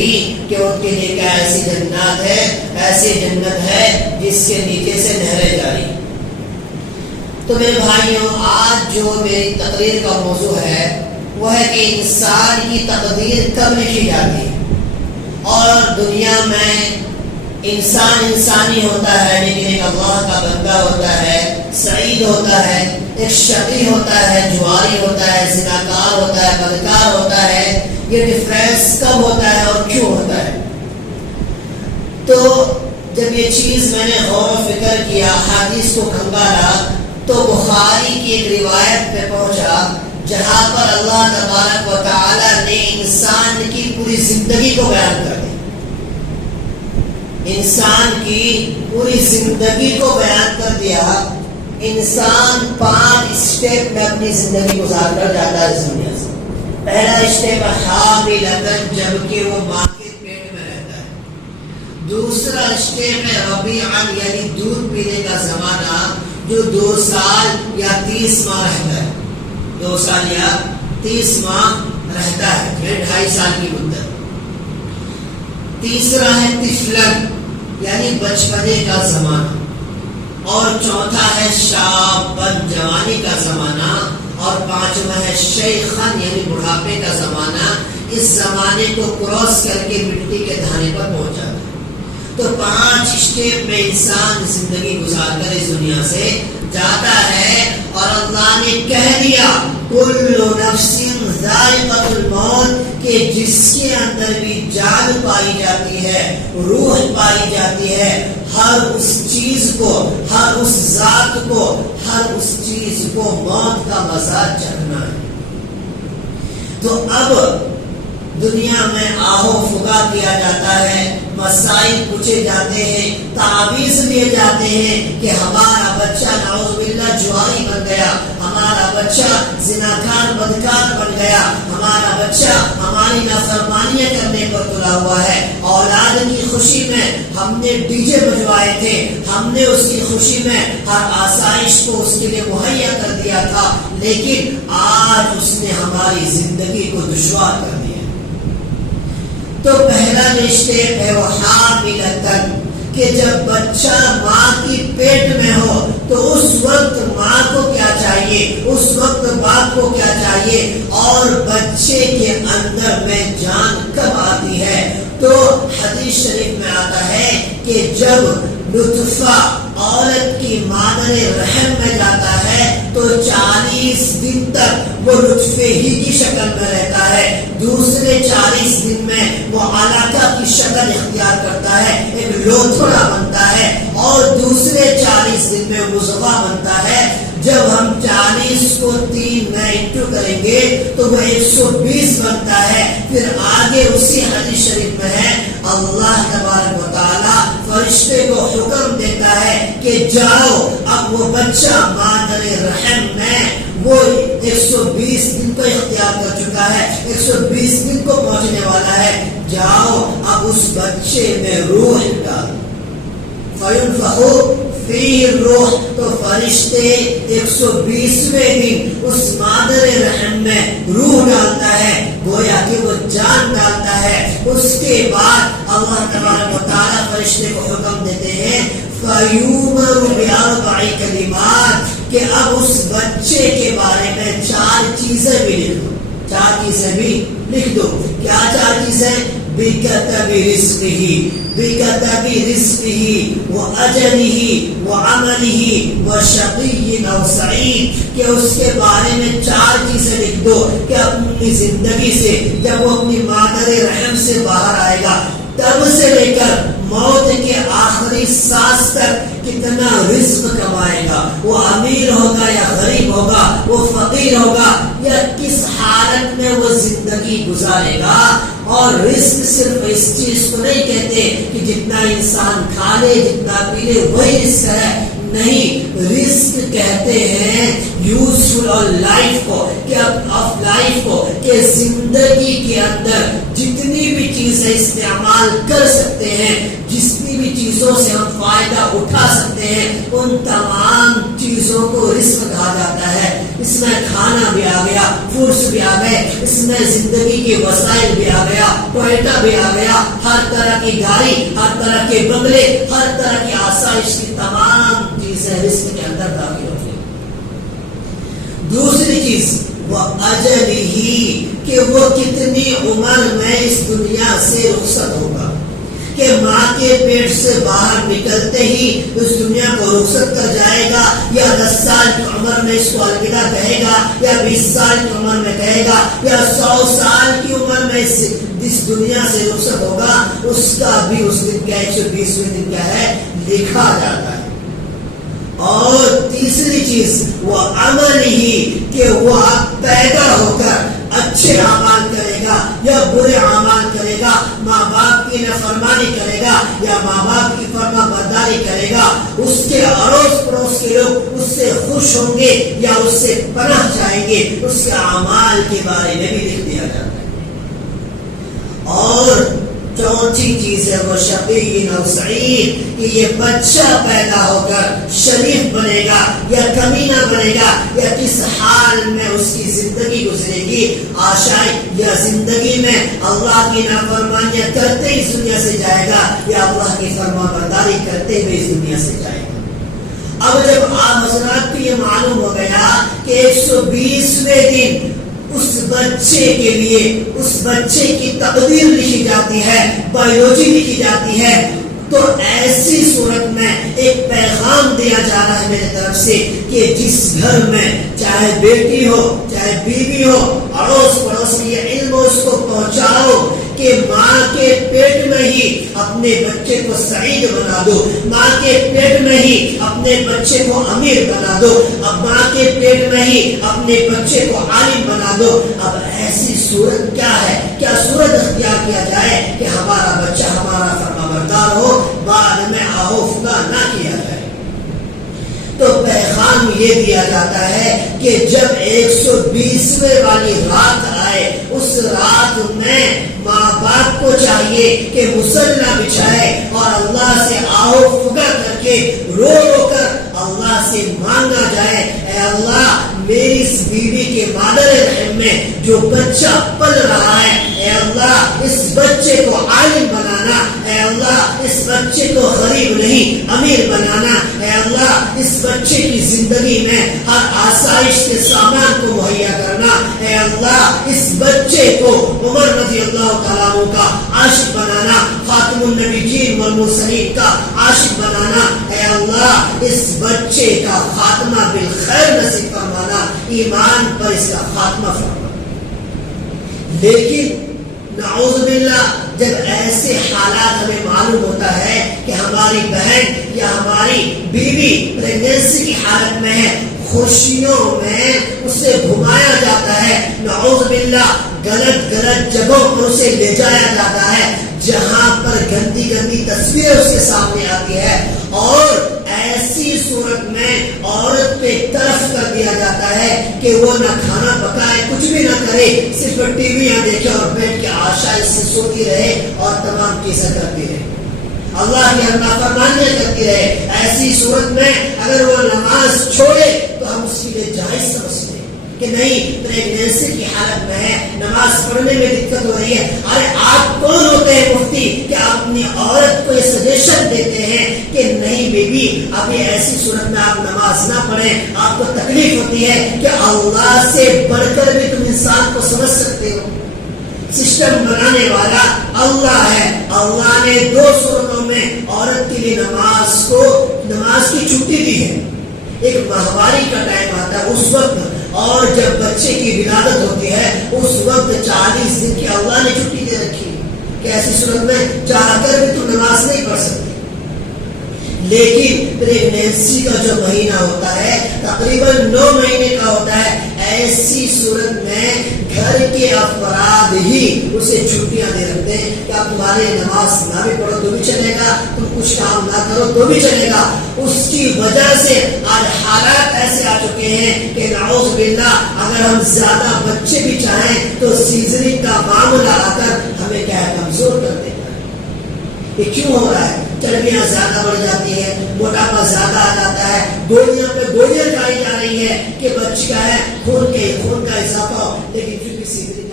گئی کہ ان کے لیے کیا ایسی جنت ہے، ایسی جنت ہے جس کے نیچے سے نہریں جاری۔ تو میرے بھائیوں، آج جو میری تقریر کا موضوع ہے وہ ہے کہ انسان کی تقدیر کب لکھی جاتی ہے۔ اور دنیا میں انسان انسانی ہوتا ہے، لیکن ایک اللہ کا بندہ ہوتا ہے، سعید ہوتا ہے، ایک شقی ہوتا ہے، جواری ہوتا ہے، زناکار ہوتا ہے، بدکار ہوتا ہے۔ یہ ڈفرینس کب ہوتا ہے اور کیوں ہوتا ہے؟ تو جب یہ چیز میں نے غور و فکر کیا، حدیث کو کھنگالا، تو بخاری کی ایک روایت پہ پہنچا جہاں پر اللہ تبارک و تعالی نے انسان کی پوری زندگی کو بیان کر دیا۔ انسان کی پوری زندگی کو بیان کر دیا۔ انسان 5 اسٹیپ میں اپنی زندگی گزار کر جاتا ہے اس دنیا سے۔ پہلا اسٹیپ حاملۃ، جبکہ وہ ماں کے پیٹ میں رہتا ہے۔ دوسرا اسٹیپ ہے ربیعاً، یعنی دودھ پینے کا زمانہ، جو 2 سال یا 30 ماہ رہتا ہے۔ 2 سال یا 30 ماہ رہتا ہے، 2.5 سال کی مدت۔ تیسرا ہے طفلن، یعنی بچپنے کا زمانہ۔ اور چوتھا ہے شابن، جوانی کا زمانہ۔ اور 5واں ہے شیخن، یعنی بڑھاپے کا زمانہ۔ اس زمانے کو کراس کر کے مٹی کے دھانے پر پہنچ جاتا ہے۔ تو 5 اسٹیپ میں انسان زندگی گزار کر اس دنیا سے جاتا ہے۔ اور اللہ نے کہہ دیا کل نفس ذائقۃ الموت، کہ جس کے اندر بھی جان پائی جاتی ہے، روح پائی جاتی ہے، ہر اس چیز کو، ہر اس ذات کو، ہر اس چیز کو موت کا مزہ چکھنا ہے۔ تو اب دنیا میں آہو فغا کیا جاتا ہے، مسائل پوچھے جاتے ہیں، تعویذ لیے جاتے ہیں کہ ہمارا بچہ نعوذ باللہ جواری بن گیا، ہمارا بچہ زناکار بدکار بن گیا، ہمارا بچہ ہماری نافرمانیاں کرنے پر تلا ہوا ہے۔ اولاد کی خوشی میں ہم نے ڈی جے بجوائے تھے، ہم نے اس کی خوشی میں ہر آسائش کو اس کے لیے مہیا کر دیا تھا، لیکن آج اس نے ہماری زندگی کو دشوار کر دیا۔ تو پہلا جو اسٹیپ ہے وہ حاملۃ، کہ جب بچہ ماں کی پیٹ میں ہو تو اس وقت ماں کو کیا چاہیے، اس وقت باپ کو کیا چاہیے، اور بچے کے اندر میں جان کب آتی ہے؟ تو حدیث شریف میں آتا ہے کہ جب نطفہ عورت کی مادر رحم میں جاتا ہے تو 40 دن تک وہ نطفے ہی کی شکل میں رہتا ہے، دوسرے 40 دن میں وہ علاقہ کی شکل اختیار کرتا ہے، ایک لوتھڑا بنتا ہے، اور دوسرے 40 دن میں مضغہ بنتا ہے۔ جب ہم 40 کو 3 میں انٹو کریں گے تو وہ 120 بنتا ہے۔ پھر آگے اسی حدیث شریف میں ہے اللہ تبارک و تعالی فرشتے کو حکم دیتا ہے کہ جاؤ، اب وہ بچہ مادر رحم میں وہ 120 دن کو اختیار کر چکا ہے، 120 دن کو پہنچنے والا ہے، جاؤ اب اس بچے میں روح ڈال۔ فَيُنفَخُ فِيهِ الرُّوحُ، تو فرشتے 120ویں دن اس مادر رحم میں روح ڈالتا ہے، گویا کہ وہ جان ڈالتا ہے۔ اس کے بعد اللہ تبارک و تعالیٰ فرشتے کو حکم دیتے ہیں فَيُؤْمَرُ بِأَرْبَعِ كَلِمَاتٍ، کہ اب اس بچے کے بارے میں 4 چیزیں بھی لکھ دو، 4 چیزیں بھی لکھ دو۔ کیا 4 چیزیں؟ بِكَتَبِ رِزْقِهِ، بِكَتَبِ رِزْقِهِ وَأَجَلِهِ وَعَمَلِهِ وَشَقِيٍّ أَوْ سَعِيدٍ، کہ اس کے بارے میں 4 چیزیں لکھ دو کہ اپنی زندگی سے جب وہ اپنی مادر رحم سے باہر آئے گا تب سے لے کر موت کے آخری سانس تک کتنا رزق کمائے گا، وہ امیر ہوگا یا غریب ہوگا، وہ فقیر ہوگا یا کس حالت میں وہ زندگی گزارے گا۔ اور رزق صرف اس چیز کو نہیں کہتے کہ جتنا انسان کھا لے جتنا پی لے وہی رزق ہے، نہیں، رزق کہتے ہیں یوزفل اور لائف کو، کہ آف لائف کو، کہ زندگی کے اندر جتنی بھی چیزیں استعمال کر سکتے ہیں، جتنی بھی چیزوں سے ہم فائدہ اٹھا سکتے ہیں ان تمام چیزوں کو رزق کہا جاتا ہے. اس میں کھانا بھی آ گیا, فروٹس بھی آ گئے, اس میں زندگی کے وسائل بھی آ گیا, ٹوئیٹا بھی آ گیا, ہر طرح کی گاڑی, ہر طرح کے بنگلے, ہر طرح کی آسائش کی تمام چیزیں رزق کے اندر داخل ہوتی ہیں. دوسری چیز وہ اجل ہی, کہ وہ کتنی عمر میں اس دنیا سے رخصت ہوگا, کہ ماں کے پیٹ سے باہر نکلتے ہی اس دنیا کو رخصت کر جائے گا, یا 10 سال کی عمر میں اس کو الوداع کہے گا, یا 20 سال کی عمر میں کہے گا, یا 100 سال کی عمر میں اس دنیا سے رخصت ہوگا, اس کا بھی اس دن کا 120ویں دن کیا ہے لکھا جاتا ہے. اور تیسری چیز وہ عمل ہی, کہ وہ پیدا ہو کر اچھے اعمال کرے گا یا برے اعمال کرے گا, ماں باپ کی نافرمانی کرے گا یا ماں باپ کی فرما برداری کرے گا, اس کے اڑوس پڑوس کے لوگ اس سے خوش ہوں گے یا اس سے پناہ چاہیں گے, اس کے اعمال کے بارے میں بھی لکھ دیا جاتا ہے. اور چوتھی چیز ہے وہ شقی اور سعید, کہ یہ بچہ پیدا ہو کر شریف بنے گا یا کمینہ بنے گا, یا کس حال میں اس کی زندگی گزرے گی, آشائیں یا زندگی میں اللہ کی نافرمانیاں کرتے ہی اس دنیا سے جائے گا یا اللہ کی فرما برداری کرتے ہوئے اس دنیا سے جائے گا. اب جب آپ حضرات کو یہ معلوم ہو گیا کہ 120ویں دن اس بچے کے لیے, اس بچے کی تقدیر لکھی جاتی ہے, بایولوجی لکھی جاتی ہے, تو ایسی صورت میں ایک پیغام دیا جا رہا ہے میرے طرف سے کہ جس گھر میں چاہے بیٹی ہو چاہے بیوی ہو, اڑوس پڑوس میں یہ علم اس کو پہنچاؤ کہ ماں کے پیٹ میں ہی اپنے بچے کو سعید بنا دو, ماں کے پیٹ میں ہی اپنے بچے کو امیر بنا دو, اب ماں کے پیٹ میں ہی اپنے بچے کو عالم بنا دو. اب ایسی صورت کیا ہے, کیا صورت اختیار کیا جائے کہ ہمارا بچہ ہمارا فرمانبردار ہو, بعد میں آہوفتا نہ کیا جائے. تو پیغام یہ دیا جاتا ہے کہ جب 120ویں والی رات آئے, اس رات میں ماں باپ کو چاہیے کہ مصلی بچھائے اور اللہ سے آہو فگا کر کے رو رو کر اللہ سے مانگا جائے, اے اللہ میری اس بیوی کے مادر رحم میں جو بچہ پل رہا ہے, اے اللہ اس بچے کو عالم بنانا, اے اللہ اس بچے کو غریب نہیں امیر بنانا, اے اللہ اس بچے کی زندگی میں ہر آسائش کے سامان کو مہیا کرنا, اے اللہ اس بچے کو عمر رضی اللہ تعالیٰ عنہ کا عاشق بنانا, خاتم النبیین والمرسلین کا عاشق بنانا, اے اللہ اس بچے کا خاتمہ بالخیر نصیب فرمانا, ایمان پر اس کا خاتمہ فرمانا. لیکن نعوذ باللہ جب ایسے حالات ہمیں معلوم ہوتا ہے کہ ہماری بہن یا ہماری بیوی پریگنینسی کی حالت میں ہے, خوشیوں میں اسے گھمایا جاتا ہے, نعوذ باللہ غلط جگہوں پر اسے لے جایا جاتا ہے جہاں پر گندی تصویریں اس کے سامنے آتی ہے, اور ایسی صورت میں عورت پہ طرف کر دیا جاتا ہے کہ وہ نہ کھانا پکائے, کچھ بھی نہ کرے, صرف ٹی ویاں دیکھے اور بیٹھ کے آشائش سے سوتی رہے اور تمام چیزیں کرتی رہے, اللہ کی نافرمانیاں کرتی رہے. ایسی صورت میں اگر وہ نماز چھوڑے تو ہم اس کے لیے جائز سمجھتے ہیں کہ نہیں پریگنینسی کی حالت میں ہے, نماز پڑھنے میں دقت ہو رہی ہے. ارے آپ کون ہوتے ہیں مفتی کہ اپنی عورت کو یہ سجیشن دیتے ہیں کہ نہیں بیوی ابھی ایسی صورت میں آپ نماز نہ پڑھیں, آپ کو تکلیف ہوتی ہے, کہ اللہ سے بڑھ کر بھی تم انسان کو سمجھ سکتے ہو. سسٹم بنانے والا اللہ ہے. اللہ نے 2 صورتوں میں عورت کے لیے نماز کی چھٹی دی ہے. ایک ماہواری کا ٹائم آتا ہے اس وقت, اور جب بچے کی ولادت ہوتی ہے اس وقت 40 دن کی اللہ نے چھٹی دے رکھی کہ ایسی صورت میں چاہ کر بھی تم نماز نہیں پڑھ سکتی. لیکن پریگنینسی کا جو مہینہ ہوتا ہے تقریباً 9 مہینے کا ہوتا ہے, ایسی صورت میں گھر کے افراد ہی اسے چھٹیاں دے رکھتے ہیں کہ آپ تمہارے نماز نہ بھی پڑھو تو بھی چلے گا, تم کچھ کام نہ کرو تو بھی چلے گا. اس کی وجہ سے آج حالات ایسے آ چکے ہیں کہ نعوذ باللہ اگر ہم زیادہ بچے بھی چاہیں تو سیزرنگ کا معاملہ آ کر ہمیں کیا کمزور کر دے گا. یہ کیوں ہو رہا ہے؟ چربیاں زیادہ بڑھ جاتی ہیں، موٹاپا زیادہ آ جاتا ہے، گولیاں پہ گولیاں کھائی جا رہی ہیں کہ بچ کا ہے خون کا اضافہ ہو، لیکن پھر بھی سگریٹ